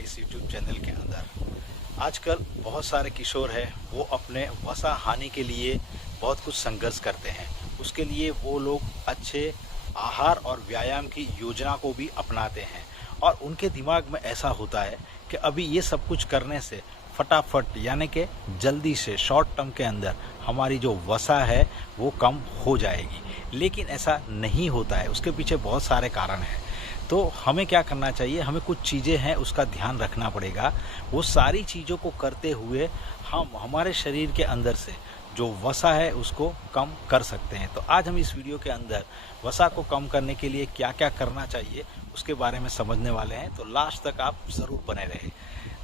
इस YouTube channel के अंदर। आजकल बहुत सारे किशोर हैं, वो अपने वसा हानि के लिए बहुत कुछ संघर्ष करते हैं। उसके लिए वो लोग अच्छे आहार और व्यायाम की योजना को भी अपनाते हैं और उनके दिमाग में ऐसा होता है कि अभी ये सब कुछ करने से फटाफट यानी कि जल्दी से शॉर्ट टर्म के अंदर हमारी जो वसा है वो कम हो जाएगी। लेकिन ऐसा नहीं होता है, उसके पीछे बहुत सारे कारण हैं। तो हमें क्या करना चाहिए, हमें कुछ चीज़ें हैं उसका ध्यान रखना पड़ेगा। वो सारी चीज़ों को करते हुए हम हमारे शरीर के अंदर से जो वसा है उसको कम कर सकते हैं। तो आज हम इस वीडियो के अंदर वसा को कम करने के लिए क्या क्या करना चाहिए उसके बारे में समझने वाले हैं। तो लास्ट तक आप ज़रूर बने रहें।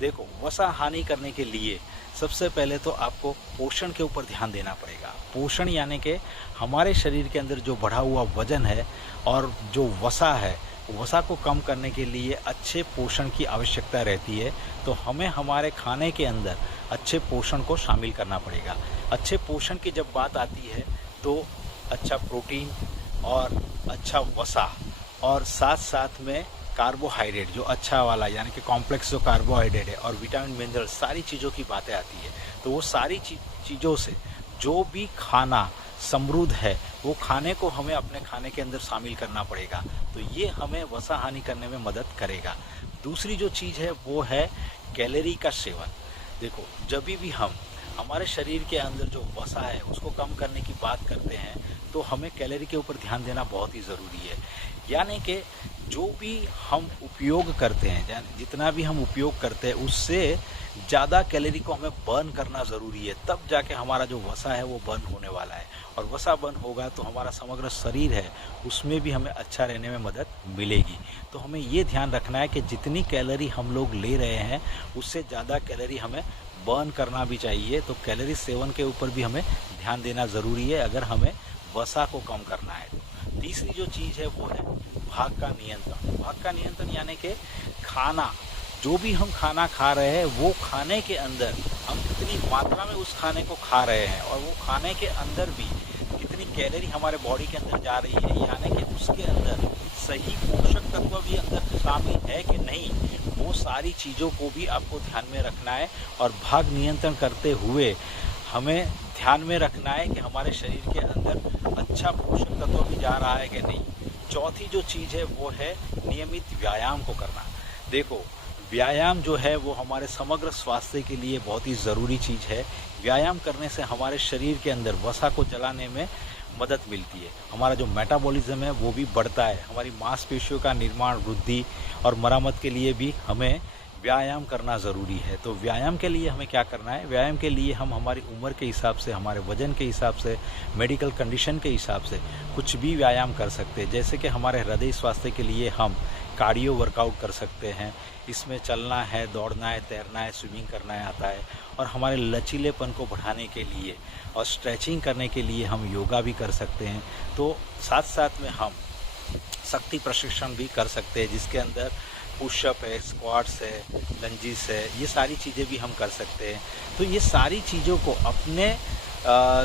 देखो, वसा हानि करने के लिए सबसे पहले तो आपको पोषण के ऊपर ध्यान देना पड़ेगा। पोषण यानी कि हमारे शरीर के अंदर जो बढ़ा हुआ वजन है और जो वसा है, वसा को कम करने के लिए अच्छे पोषण की आवश्यकता रहती है। तो हमें हमारे खाने के अंदर अच्छे पोषण को शामिल करना पड़ेगा। अच्छे पोषण की जब बात आती है तो अच्छा प्रोटीन और अच्छा वसा और साथ साथ में कार्बोहाइड्रेट जो अच्छा वाला यानी कि कॉम्प्लेक्स जो कार्बोहाइड्रेट है और विटामिन मिनरल सारी चीज़ों की बातें आती है। तो वो सारी चीज़ों से जो भी खाना समृद्ध है वो खाने को हमें अपने खाने के अंदर शामिल करना पड़ेगा। तो ये हमें वसा हानि करने में मदद करेगा। दूसरी जो चीज़ है वो है कैलोरी का सेवन। देखो, जब भी हम हमारे शरीर के अंदर जो वसा है उसको कम करने की बात करते हैं तो हमें कैलोरी के ऊपर ध्यान देना बहुत ही ज़रूरी है। यानी कि जो भी हम उपयोग करते हैं, जितना भी हम उपयोग करते हैं उससे ज़्यादा कैलोरी को हमें बर्न करना ज़रूरी है। तब जाके हमारा जो वसा है वो बर्न होने वाला है और वसा बर्न होगा तो हमारा समग्र शरीर है उसमें भी हमें अच्छा रहने में मदद मिलेगी। तो हमें ये ध्यान रखना है कि जितनी कैलोरी हम लोग ले रहे हैं उससे ज़्यादा कैलोरी हमें बर्न करना भी चाहिए। तो कैलोरी सेवन के ऊपर भी हमें ध्यान देना ज़रूरी है अगर हमें वसा को कम करना है। तो तीसरी जो चीज़ है वो है भाग का नियंत्रण। भाग का नियंत्रण यानी कि खाना, जो भी हम खाना खा रहे हैं वो खाने के अंदर हम कितनी मात्रा में उस खाने को खा रहे हैं और वो खाने के अंदर भी कितनी कैलोरी हमारे बॉडी के अंदर जा रही है, यानी कि उसके अंदर सही पोषक तत्व भी अंदर शामिल है कि नहीं, वो सारी चीज़ों को भी आपको ध्यान में रखना है। और भाग नियंत्रण करते हुए हमें ध्यान में रखना है कि हमारे शरीर के अंदर अच्छा पोषक तत्व भी जा रहा है कि नहीं। चौथी जो चीज़ है वो है नियमित व्यायाम को करना। देखो, व्यायाम जो है वो हमारे समग्र स्वास्थ्य के लिए बहुत ही ज़रूरी चीज़ है। व्यायाम करने से हमारे शरीर के अंदर वसा को जलाने में मदद मिलती है। हमारा जो मेटाबॉलिज्म है वो भी बढ़ता है। हमारी मांसपेशियों का निर्माण, वृद्धि और मरम्मत के लिए भी हमें व्यायाम करना ज़रूरी है। तो व्यायाम के लिए हमें क्या करना है, व्यायाम के लिए हम हमारी उम्र के हिसाब से, हमारे वजन के हिसाब से, मेडिकल कंडीशन के हिसाब से कुछ भी व्यायाम कर सकते हैं। जैसे कि हमारे हृदय स्वास्थ्य के लिए हम कार्डियो वर्कआउट कर सकते हैं। इसमें चलना है, दौड़ना है, तैरना है, स्विमिंग करना है आता है। और हमारे लचीलेपन को बढ़ाने के लिए और स्ट्रेचिंग करने के लिए हम योगा भी कर सकते हैं। तो साथ साथ में हम शक्ति प्रशिक्षण भी कर सकते हैं जिसके अंदर पुशअप है, स्क्वाट्स है, लंजिस है, ये सारी चीज़ें भी हम कर सकते हैं। तो ये सारी चीज़ों को अपने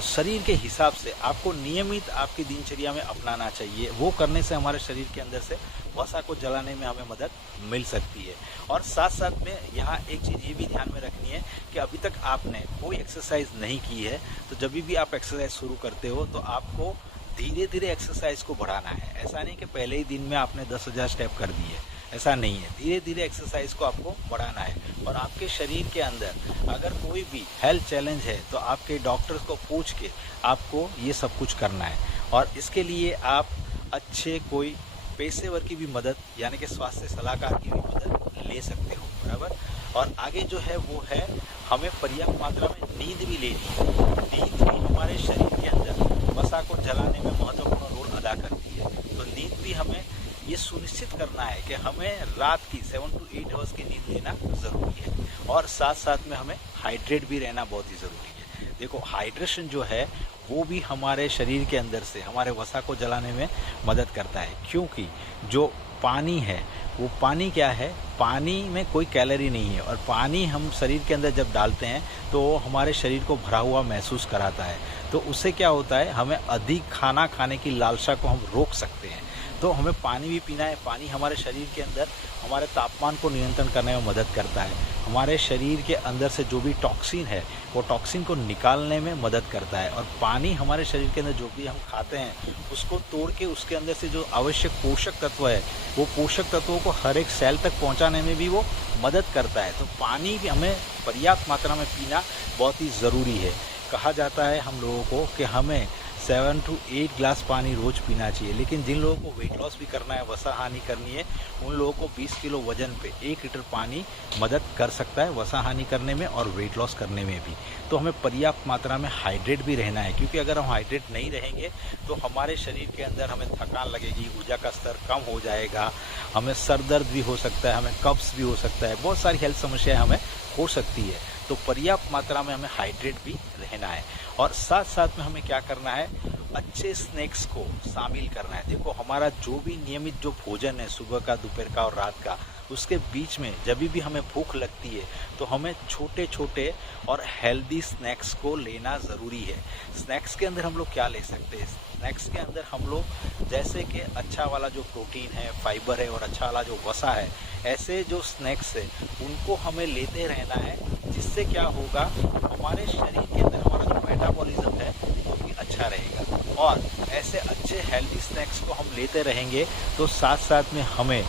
शरीर के हिसाब से आपको नियमित आपकी दिनचर्या में अपनाना चाहिए। वो करने से हमारे शरीर के अंदर से वसा को जलाने में हमें मदद मिल सकती है। और साथ साथ में यहाँ एक चीज़ ये भी ध्यान में रखनी है कि अभी तक आपने कोई एक्सरसाइज नहीं की है तो जब भी आप एक्सरसाइज शुरू करते हो तो आपको धीरे धीरे एक्सरसाइज को बढ़ाना है। ऐसा नहीं कि पहले ही दिन में आपने 10,000 स्टेप कर दिए, ऐसा नहीं है। धीरे धीरे एक्सरसाइज को आपको बढ़ाना है। और आपके शरीर के अंदर अगर कोई भी हेल्थ चैलेंज है तो आपके डॉक्टर्स को पूछ के आपको ये सब कुछ करना है। और इसके लिए आप अच्छे कोई पेशेवर की भी मदद यानी कि स्वास्थ्य सलाहकार की भी मदद ले सकते हो, बराबर। और आगे जो है वो है हमें पर्याप्त मात्रा में नींद भी लेनी है। नींद भी हमारे शरीर के अंदर वसा को जलाने में महत्वपूर्ण रोल अदा करती है। तो नींद भी हमें ये सुनिश्चित करना है कि हमें रात की 7 to 8 आवर्स की नींद लेना ज़रूरी है। और साथ साथ में हमें हाइड्रेट भी रहना बहुत ही ज़रूरी है। देखो, हाइड्रेशन जो है वो भी हमारे शरीर के अंदर से हमारे वसा को जलाने में मदद करता है। क्योंकि जो पानी है वो पानी क्या है, पानी में कोई कैलोरी नहीं है और पानी हम शरीर के अंदर जब डालते हैं तो हमारे शरीर को भरा हुआ महसूस कराता है। तो उससे क्या होता है, हमें अधिक खाना खाने की लालसा को हम रोक सकते हैं। तो हमें पानी भी पीना है। पानी हमारे शरीर के अंदर हमारे तापमान को नियंत्रण करने में मदद करता है। हमारे शरीर के अंदर से जो भी टॉक्सिन है वो टॉक्सिन को निकालने में मदद करता है। और पानी हमारे शरीर के अंदर जो भी हम खाते हैं उसको तोड़ के उसके अंदर से जो आवश्यक पोषक तत्व है वो पोषक तत्वों को हर एक सेल तक पहुंचाने में भी वो मदद करता है। तो पानी भी हमें पर्याप्त मात्रा में पीना बहुत ही ज़रूरी है। कहा जाता है हम लोगों को कि हमें 7 to 8 ग्लास पानी रोज़ पीना चाहिए। लेकिन जिन लोगों को वेट लॉस भी करना है, वसा हानि करनी है, उन लोगों को 20 किलो वजन पे 1 लीटर पानी मदद कर सकता है वसा हानि करने में और वेट लॉस करने में भी। तो हमें पर्याप्त मात्रा में हाइड्रेट भी रहना है, क्योंकि अगर हम हाइड्रेट नहीं रहेंगे तो हमारे शरीर के अंदर हमें थकान लगेगी, ऊर्जा का स्तर कम हो जाएगा, हमें सर दर्द भी हो सकता है, हमें कब्ज़ भी हो सकता है, बहुत सारी हेल्थ समस्याएं हमें हो सकती है। तो पर्याप्त मात्रा में हमें हाइड्रेट भी रहना है। और साथ साथ में हमें क्या करना है, अच्छे स्नैक्स को शामिल करना है। देखो हमारा जो भी नियमित जो भोजन है सुबह का, दोपहर का और रात का, उसके बीच में जब भी हमें भूख लगती है तो हमें छोटे छोटे और हेल्दी स्नैक्स को लेना ज़रूरी है। स्नैक्स के अंदर हम लोग क्या ले सकते हैं, स्नैक्स के अंदर हम लोग जैसे कि अच्छा वाला जो प्रोटीन है, फाइबर है और अच्छा वाला जो वसा है, ऐसे जो स्नैक्स है उनको हमें लेते रहना है। जिससे क्या होगा, हमारे शरीर के अंदर हमारा जो मेटाबॉलिज्म है वो भी अच्छा रहेगा। और ऐसे अच्छे हेल्दी स्नैक्स को हम लेते रहेंगे तो साथ साथ में हमें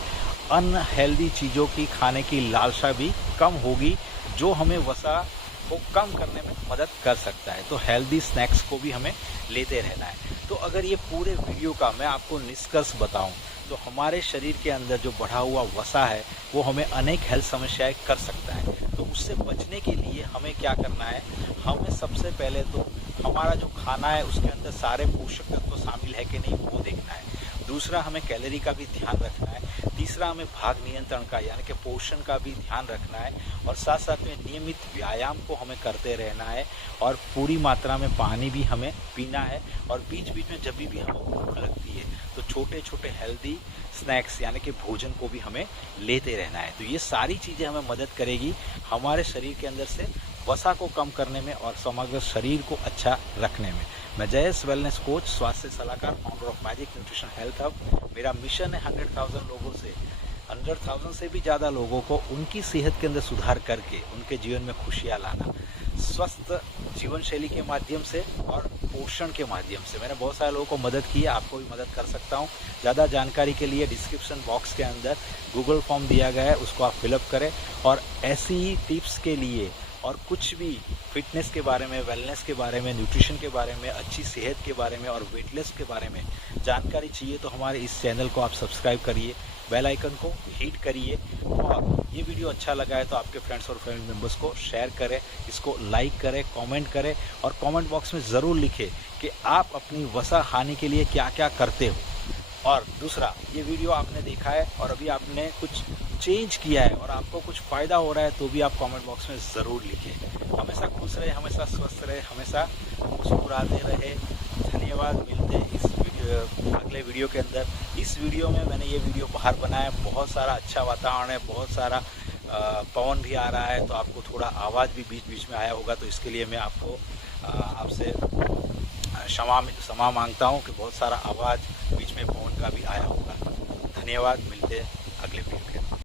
अनहेल्दी चीज़ों की खाने की लालसा भी कम होगी, जो हमें वसा को कम करने में मदद कर सकता है। तो हेल्दी स्नैक्स को भी हमें लेते रहना है। तो अगर ये पूरे वीडियो का मैं आपको निष्कर्ष बताऊं तो हमारे शरीर के अंदर जो बढ़ा हुआ वसा है वो हमें अनेक हेल्थ समस्याएं कर सकता है। तो उससे बचने के लिए हमें क्या करना है, हमें सबसे पहले तो हमारा जो खाना है उसके अंदर सारे पोषक तत्व शामिल है कि नहीं वो देखना है। दूसरा, हमें कैलोरी का भी ध्यान रखना है। तीसरा, हमें भाग नियंत्रण का यानी कि पोषण का भी ध्यान रखना है। और साथ साथ में नियमित व्यायाम को हमें करते रहना है और पूरी मात्रा में पानी भी हमें पीना है। और बीच बीच में जब भी हमें भूख लगती है तो छोटे छोटे हेल्दी स्नैक्स यानी कि भोजन को भी हमें लेते रहना है। तो ये सारी चीज़ें हमें मदद करेगी हमारे शरीर के अंदर से वसा को कम करने में और समग्र शरीर को अच्छा रखने में। मैं जयेश वेलनेस कोच, स्वास्थ्य सलाहकार, founder of magic nutrition health hub. मेरा मिशन है 100,000 से भी ज़्यादा लोगों को उनकी सेहत के अंदर सुधार करके उनके जीवन में खुशियाँ लाना, स्वस्थ जीवन शैली के माध्यम से और पोषण के माध्यम से। मैंने बहुत सारे लोगों को मदद की है, आपको भी मदद कर सकता हूँ। ज़्यादा जानकारी के लिए डिस्क्रिप्शन बॉक्स के अंदर गूगल फॉर्म दिया गया है, उसको आप फिलअप करें। और ऐसी ही टिप्स के लिए और कुछ भी फिटनेस के बारे में, वेलनेस के बारे में, न्यूट्रिशन के बारे में, अच्छी सेहत के बारे में और वेटलेस के बारे में जानकारी चाहिए तो हमारे इस चैनल को आप सब्सक्राइब करिए, बेल आइकन को हिट करिए। और ये वीडियो अच्छा लगा है तो आपके फ्रेंड्स और फैमिली मेम्बर्स को शेयर करें, इसको लाइक करें, कमेंट करें और कमेंट बॉक्स में ज़रूर लिखें कि आप अपनी वसा हानि के लिए क्या क्या करते हो। और दूसरा, ये वीडियो आपने देखा है और अभी आपने कुछ चेंज किया है और आपको कुछ फ़ायदा हो रहा है तो भी आप कमेंट बॉक्स में ज़रूर लिखें। हमेशा खुश रहे, हमेशा स्वस्थ रहे, हमेशा मुस्कुराते रहे। धन्यवाद। मिलते हैं इस अगले वीडियो के अंदर। इस वीडियो में मैंने ये वीडियो बाहर बनाया, बहुत सारा अच्छा वातावरण है, बहुत सारा पवन भी आ रहा है, तो आपको थोड़ा आवाज़ भी बीच बीच में आया होगा। तो इसके लिए मैं आपको आपसे क्षमा मांगता हूँ कि बहुत सारा आवाज़ बीच में पवन का भी आया होगा। धन्यवाद। मिलते हैं अगले वीडियो के अंदर।